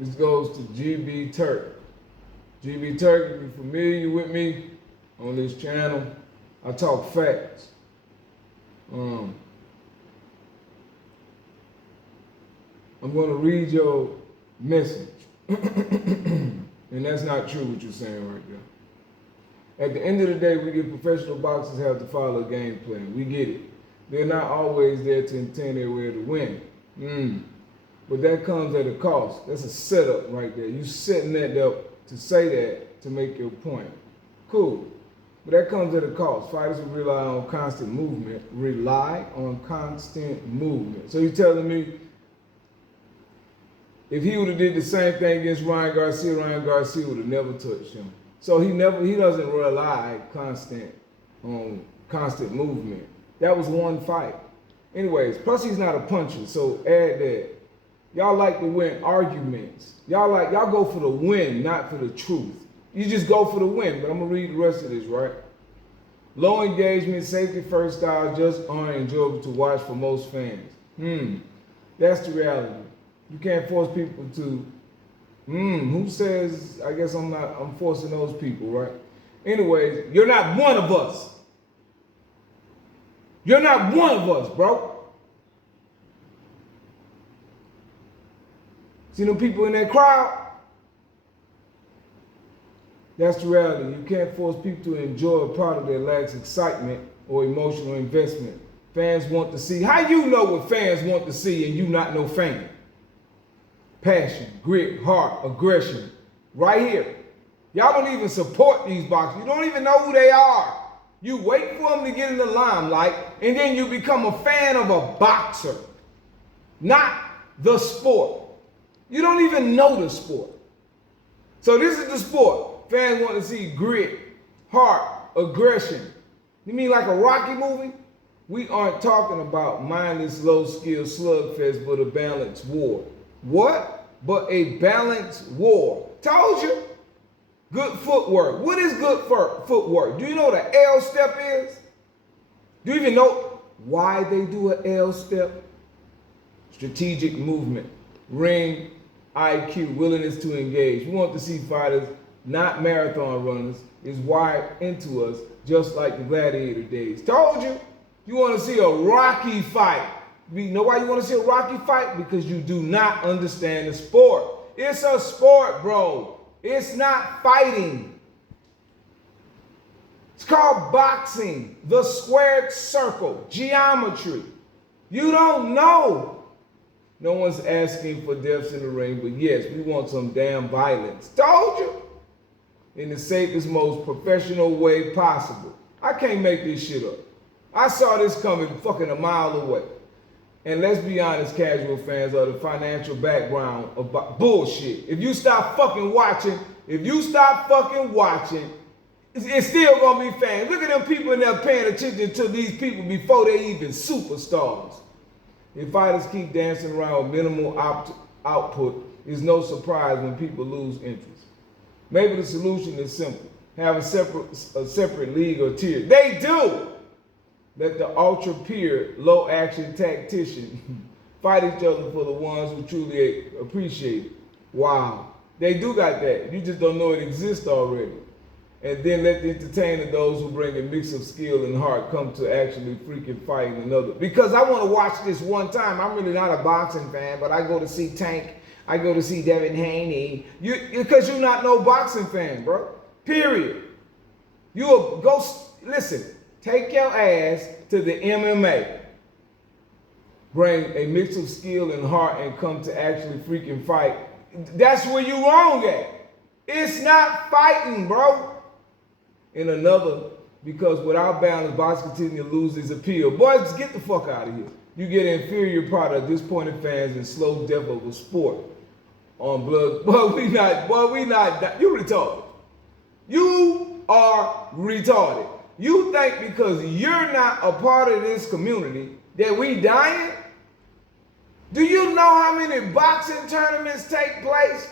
This goes to GB Turk. GB Turk, if you're familiar with me on this channel, I talk facts. I'm going to read your message. And that's not true what you're saying right there. At the end of the day, we get professional boxers have to follow a game plan. We get it. They're not always there to intend their way to win. But that comes at a cost. That's a setup right there. You setting that up to say that to make your point. Cool. But that comes at a cost. Fighters will rely on constant movement. So you're telling me if he would have did the same thing against Ryan Garcia would have never touched him. So he doesn't rely on constant movement. That was one fight. Anyways, plus he's not a puncher, so add that. Y'all like to win arguments. Y'all go for the win, not for the truth. You just go for the win, but I'm gonna read the rest of this, right? Low engagement, safety first styles just aren't enjoyable to watch for most fans. That's the reality. You can't force people to, who says, I guess I'm forcing those people, right? Anyways, you're not one of us. You're not one of us, bro. See them people in that crowd? That's the reality. You can't force people to enjoy a product that lacks excitement or emotional investment. Fans want to see. How you know what fans want to see and you not no fan? Passion, grit, heart, aggression. Right here. Y'all don't even support these boxers. You don't even know who they are. You wait for them to get in the limelight and then you become a fan of a boxer. Not the sport. You don't even know the sport. So this is the sport. Fans want to see grit, heart, aggression. You mean like a Rocky movie? We aren't talking about mindless, low-skill slugfest, but a balanced war. What? But a balanced war. Told you. Good footwork. What is good footwork? Do you know what an L step is? Do you even know why they do an L step? Strategic movement. Ring IQ, willingness to engage. We want to see fighters, not marathon runners, is wired into us just like the gladiator days. Told you. You want to see a Rocky fight. You know why you want to see a Rocky fight? Because you do not understand the sport. It's a sport, bro. It's not fighting. It's called boxing. The squared circle. Geometry. You don't know. No one's asking for deaths in the ring, but yes, we want some damn violence. Told you. In the safest, most professional way possible. I can't make this shit up. I saw this coming fucking a mile away. And let's be honest, casual fans, of the financial background of bullshit. If you stop fucking watching, it's still gonna be fans. Look at them people in there paying attention to these people before they even superstars. If fighters keep dancing around with minimal output, it's no surprise when people lose interest. Maybe the solution is simple. Have a separate league or tier. They do! Let the ultra peer, low action tactician fight each other for the ones who truly appreciate it. Wow. They do got that. You just don't know it exists already. And then let the entertainer, those who bring a mix of skill and heart, come to actually freaking fighting another. Because I want to watch this one time. I'm really not a boxing fan, but I go to see Tank. I go to see Devin Haney. Because you're not no boxing fan, bro. Period. You'll go, listen. Take your ass to the MMA. Bring a mix of skill and heart and come to actually freaking fight. That's where you wrong at. It's not fighting, bro. In another, because without balance, boxing continue to lose its appeal. Boys, get the fuck out of here. You get an inferior product, disappointed fans, and slow death of a sport on blood. You retarded. You are retarded. You think because you're not a part of this community that we dying? Do you know how many boxing tournaments take place?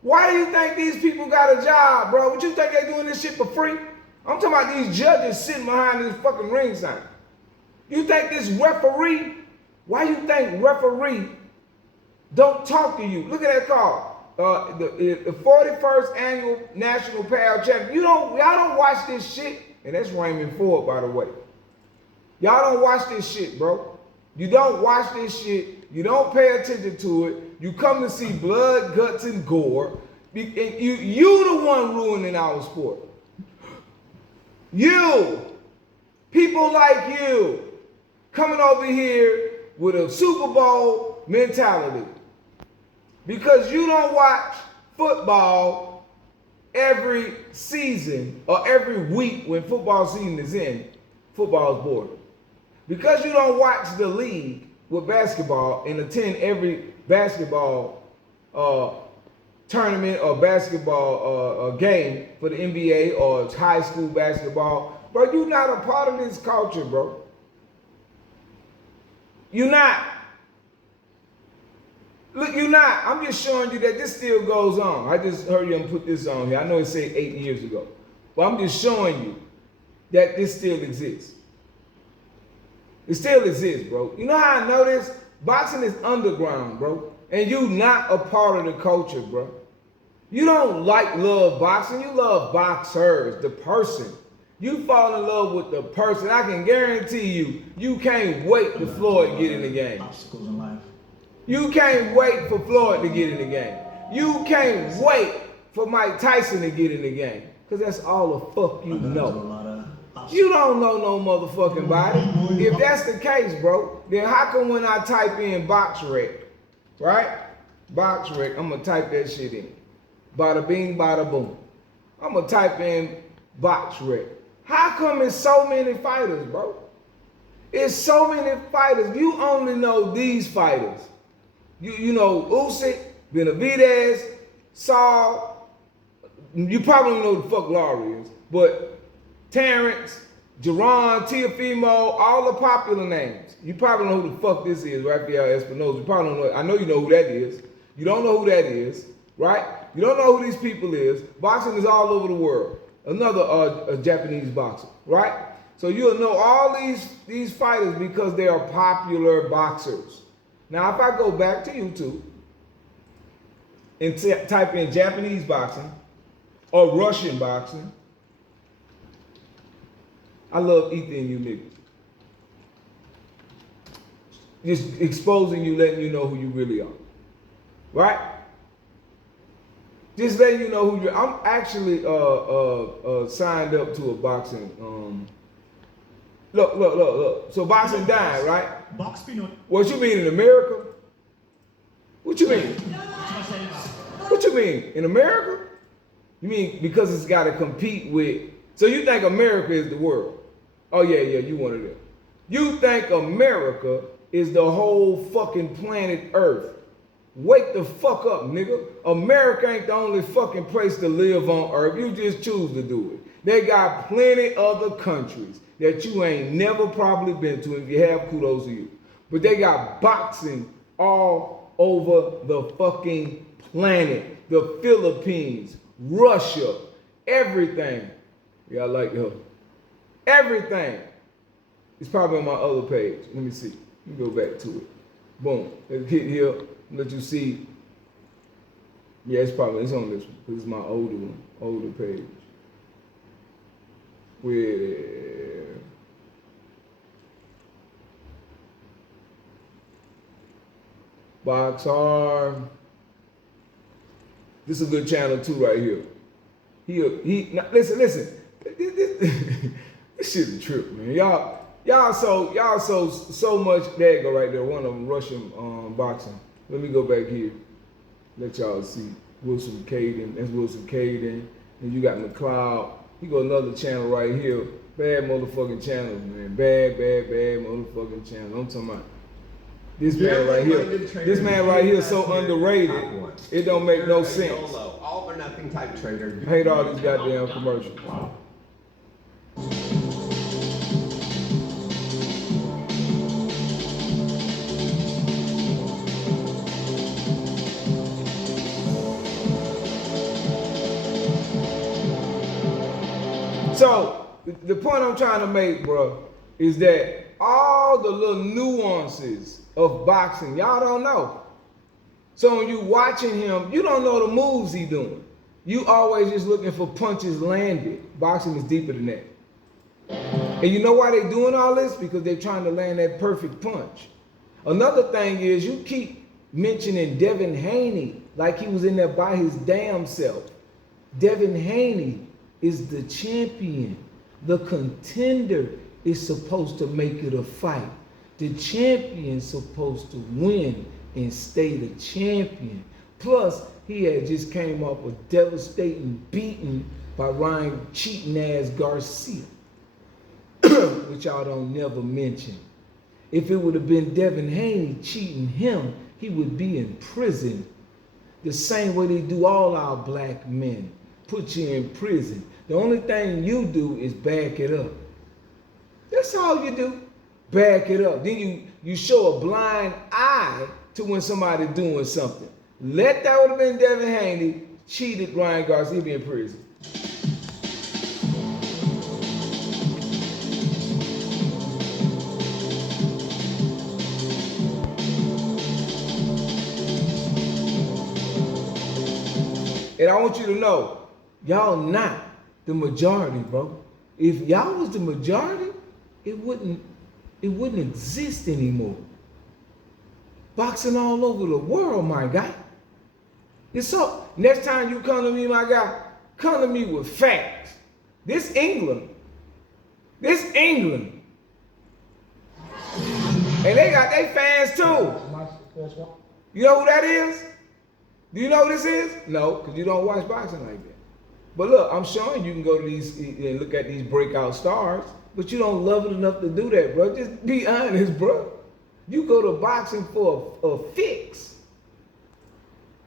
Why do you think these people got a job, bro? What you think they doing this shit for free? I'm talking about these judges sitting behind this fucking ring sign. You think this referee, why you think referee don't talk to you? Look at that call. the 41st annual National Pal Champion. Y'all don't watch this shit. And that's Raymond Ford, by the way. Y'all don't watch this shit, bro. You don't watch this shit. You don't pay attention to it. You come to see blood, guts, and gore. You the one ruining our sport. You, people like you, coming over here with a Super Bowl mentality. Because you don't watch football every season or every week when football season is in, football is boring. Because you don't watch the league with basketball and attend every basketball tournament or basketball game for the NBA or high school basketball, bro, you're not a part of this culture, bro. You're not. Look, you're not. I'm just showing you that this still goes on. I just heard them put this on here. I know it said 8 years ago. But I'm just showing you that this still exists. It still exists, bro. You know how I know this? Boxing is underground, bro. And you not a part of the culture, bro. You don't love boxing. You love boxers, the person. You fall in love with the person. I can guarantee you, you can't wait for Floyd to get in the game. Obstacles in life. You can't wait for Floyd to get in the game. You can't wait for Mike Tyson to get in the game. Because that's all the fuck you know. You don't know no motherfucking body. If that's the case, bro, then how come when I type in box rec, right? Box rec, I'm going to type that shit in. Bada bing, bada boom. I'm going to type in box rec. How come it's so many fighters, bro? It's so many fighters. You only know these fighters. You know Usyk, Benavidez, Saul. You probably don't know who the fuck Laurie is, but Terrence, Jerron, Teofimo, all the popular names. You probably know who the fuck this is, Rafael Espinoza. You probably don't know. I know you know who that is. You don't know who that is, right? You don't know who these people is. Boxing is all over the world. Another Japanese boxer, right? So you'll know all these fighters because they are popular boxers. Now, if I go back to YouTube and type in Japanese boxing or Russian boxing, I love Ethan, you niggas. Just exposing you, letting you know who you really are. Right? Just letting you know who you are. I'm actually signed up to a boxing. Look. So boxing died, right? Box peanut. What you mean in America? What you mean? What you mean? In America? You mean because it's got to compete with... So you think America is the world? Oh, yeah, you one of them. You think America is the whole fucking planet Earth. Wake the fuck up, nigga. America ain't the only fucking place to live on Earth. You just choose to do it. They got plenty other countries that you ain't never probably been to. If you have, kudos to you. But they got boxing all over the fucking planet. The Philippines, Russia, everything. Yeah, I like her. Everything. It's probably on my other page. Let me see. Let me go back to it. Boom. Let's hit here. Let you see. Yeah, it's on this one. This is my older page. Where Boxar. This is a good channel too, right here. Now, listen. This shit is a trip, man. Y'all so much. There you go, right there. One of them, Russian boxing. Let me go back here. Let y'all see Wilson Caden. That's Wilson Caden. And you got McLeod. You got another channel right here. Bad motherfucking channel, man. Bad motherfucking channel. I'm talking about this man right here. This man right here is so underrated. It don't make no sense. All or nothing type trader. I hate all these goddamn commercials. So, the point I'm trying to make, bro, is that all the little nuances of boxing, y'all don't know. So when you watching him, you don't know the moves he doing. You always just looking for punches landed. Boxing is deeper than that. And you know why they doing all this? Because they're trying to land that perfect punch. Another thing is you keep mentioning Devin Haney like he was in there by his damn self. Devin Haney is the champion. The contender is supposed to make it a fight. The champion's supposed to win and stay the champion. Plus, he had just came off a devastating beating by Ryan cheating ass Garcia, which y'all don't never mention. If it would have been Devin Haney cheating him, he would be in prison. The same way they do all our black men. Put you in prison. The only thing you do is back it up. That's all you do. Back it up. Then you show a blind eye to when somebody doing something. Let that would have been Devin Haney, cheated Ryan Garcia, he'd be in prison. And I want you to know, y'all not the majority, bro. If y'all was the majority, it wouldn't exist anymore. Boxing all over the world, my guy. It's so, next time you come to me, my guy, come to me with facts. This England. And they got their fans too. You know who that is? Do you know who this is? No, because you don't watch boxing like that. But look, I'm showing you can go to these and look at these breakout stars, but you don't love it enough to do that, bro. Just be honest, bro. You go to boxing for a fix.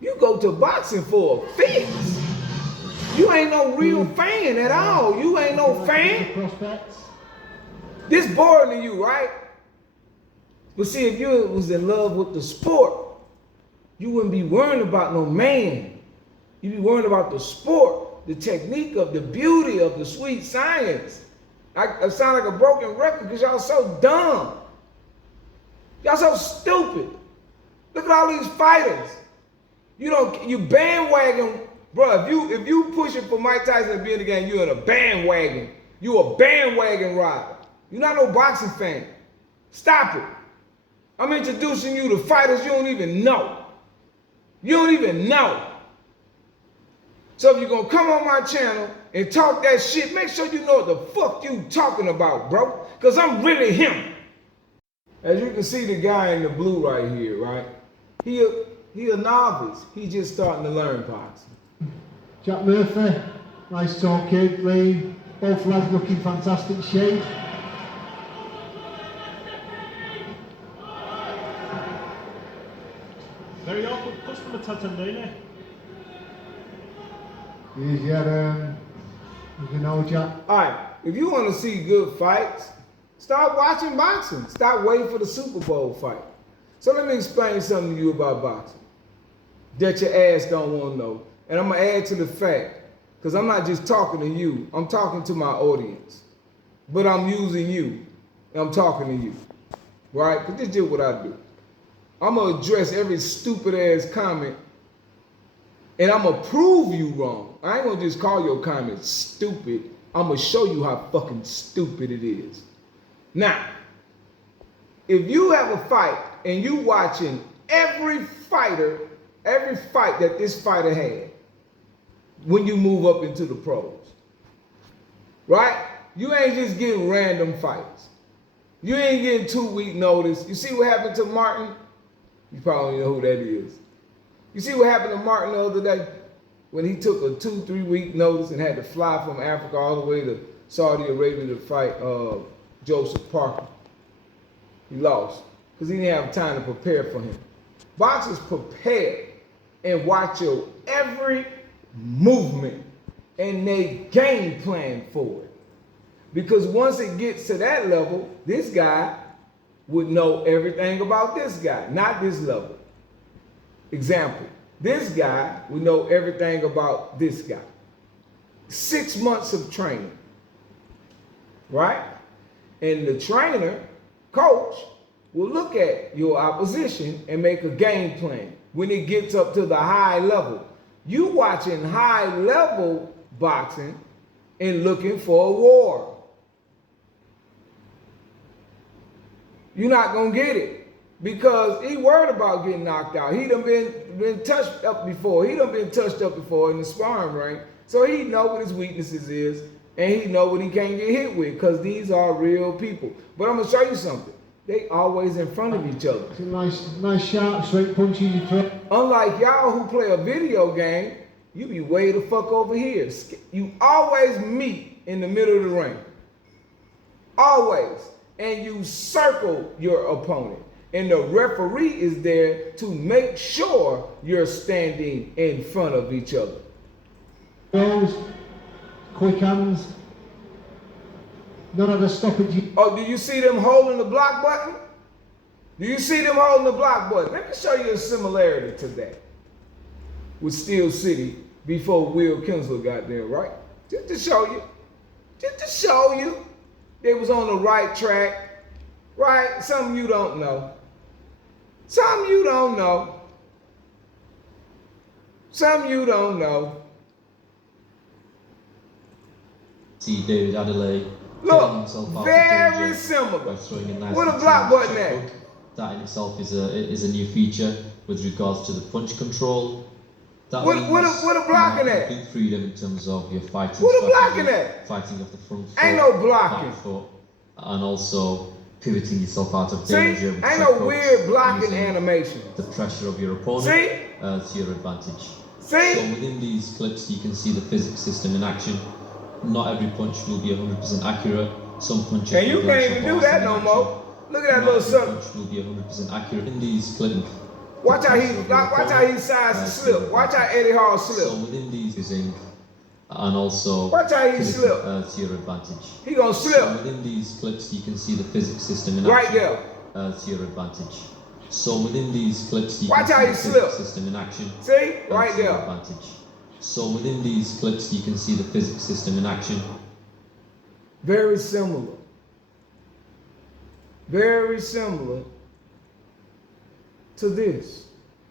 You go to boxing for a fix. You ain't no real fan at all. You ain't no fan. This boring to you, right? But see, if you was in love with the sport, you wouldn't be worrying about no man. You'd be worrying about the sport, the technique of the beauty of the sweet science. I sound like a broken record because y'all so dumb. Y'all so stupid. Look at all these fighters. You bandwagon, bro. If you pushing for Mike Tyson to be in the game, you're in a bandwagon. You a bandwagon rider. You're not no boxing fan. Stop it. I'm introducing you to fighters you don't even know. You don't even know. So if you're gonna come on my channel and talk that shit, make sure you know what the fuck you talking about, bro. Cause I'm really him. As you can see the guy in the blue right here, right? He a novice. He just starting to learn boxing. Jack Murphy, nice talking. Lee, both lads looking fantastic shape. Very awkward customer Tatandini. You know, Jack. All right, if you want to see good fights, start watching boxing. Stop waiting for the Super Bowl fight. So let me explain something to you about boxing that your ass don't want to know. And I'm going to add to the fact, because I'm not just talking to you, I'm talking to my audience. But I'm using you, and I'm talking to you, right? Because this is just what I do. I'm going to address every stupid ass comment, and I'm going to prove you wrong. I ain't going to just call your comment stupid. I'm going to show you how fucking stupid it is. Now, if you have a fight and you watching every fight that this fighter had when you move up into the pros, right? You ain't just getting random fights. You ain't getting 2-week notice. You see what happened to Martin? You probably know who that is. You see what happened to Martin the other day when he took a 2-3 week notice and had to fly from Africa all the way to Saudi Arabia to fight Joseph Parker. He lost because he didn't have time to prepare for him. Boxers prepare and watch your every movement and they game plan for it. Because once it gets to that level, this guy would know everything about this guy, not this level. Example, this guy would know everything about this guy. 6 months of training, right? And the trainer, coach, will look at your opposition and make a game plan. when it gets up to the high level. You watching high level boxing and looking for a war. You're not gonna get it because he worried about getting knocked out. He done been touched up before. He done been touched up before in the sparring ring, so he know what his weaknesses is and he know what he can't get hit with because these are real people. But I'm gonna show you something. They always in front of each other. It's a nice sharp, straight punch in your throat. Unlike y'all who play a video game, you be way the fuck over here. You always meet in the middle of the ring. Always. And you circle your opponent. And the referee is there to make sure you're standing in front of each other. Those quick hands. None of the stoppage. Oh, do you see them holding the block button? Do you see them holding the block button? Let me show you a similarity to that with Steel City before Will Kinsler got there, right? Just to show you. Just to show you they was on the right track, right? Something you don't know. Something you don't know. Something you don't know. See David Adelaide. Look, very similar. What a block button at? That in itself is a new feature with regards to the punch control. That What a blocking at? complete freedom in terms of your fighting. What a blocking strategy, at? Fighting off the front foot. Ain't no blocking. back foot, and also pivoting yourself out of See, danger. ain't with no check hooks, weird blocking using animation. the pressure of your opponent to your advantage. See? So within these clips, you can see the physics system in action. Not every punch will be 100% accurate. Some punches. And you will can't show even do force that in no action. more. Look at that Not little every something. punch will be 100% accurate in these clips. Watch how he sides to slip. Watch how Eddie Hall So slip. within these using and also Watch how he pivoting, slip. to your advantage. He gonna So slip within these clips, you can see the physics system in right action. there. To your advantage. So within these clips, you Watch can how see he the physics slip. system in action. See? Right to your there. advantage. So within these clips, you can see the physics system in action. Very similar. Very similar to this.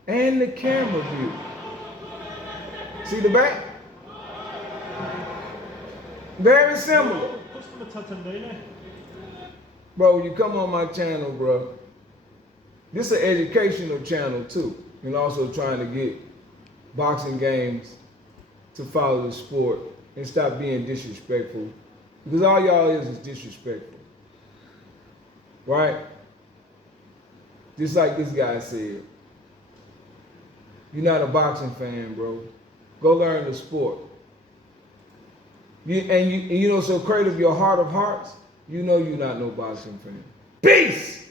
And the camera view. See the back? Very similar. Customer Tatandine. Bro, you come on my channel, bro. This is an educational channel too. And also trying to get boxing games to follow the sport and stop being disrespectful. Because all y'all is disrespectful. Right? Just like this guy said. You're not a boxing fan, bro. Go learn the sport. You know, so creative your heart of hearts, you know you're not no boxing fan. Peace!